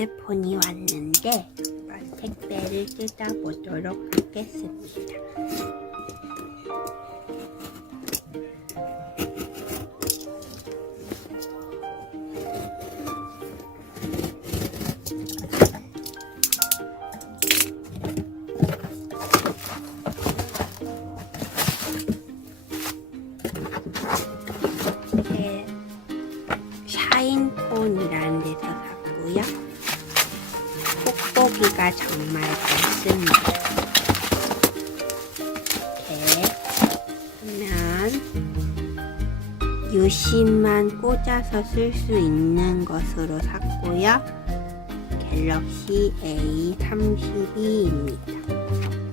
샤인폰이 왔는데 택배를 뜯어보도록 하겠습니다. 정말 많습니다. 이렇게 하면 유심만 꽂아서 쓸 수 있는 것으로 샀고요. 갤럭시 A32입니다.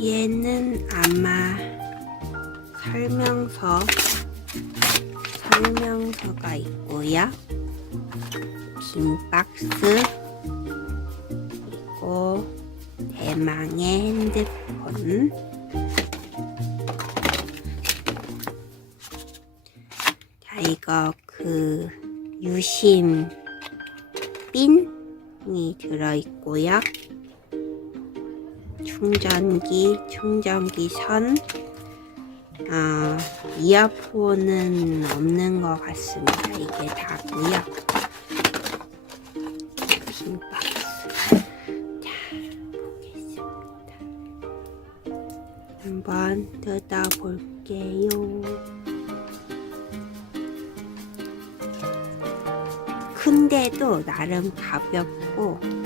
얘는 아마 설명서 설명서가 있고요. 긴 박스 그리고 대망의 핸드폰 자 이거 그 유심 핀이 들어있고요. 충전기, 충전기 선, 아, 이어폰은 없는 것 같습니다. 이게 다고요. 긴 박스. 자, 보겠습니다. 한번 뜯어볼게요. 큰데도 나름 가볍고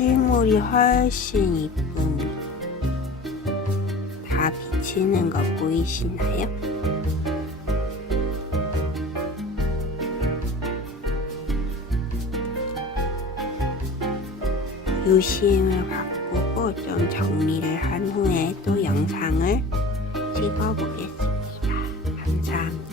실물이 훨씬 이쁩니다. 다 비치는 거 보이시나요? 유심을 바꾸고 좀 정리를 한 후에 또 영상을 찍어 보겠습니다. 감사합니다.